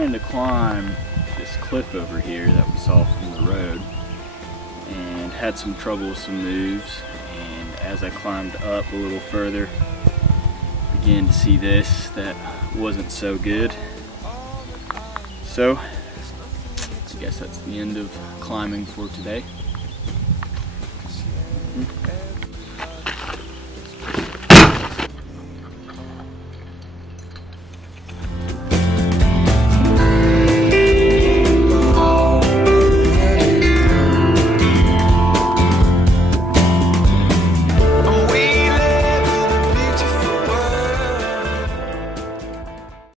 trying to climb this cliff over here that we saw from the road and had some trouble with some moves, and as I climbed up a little further began to see this that wasn't so good. So I guess that's the end of climbing for today.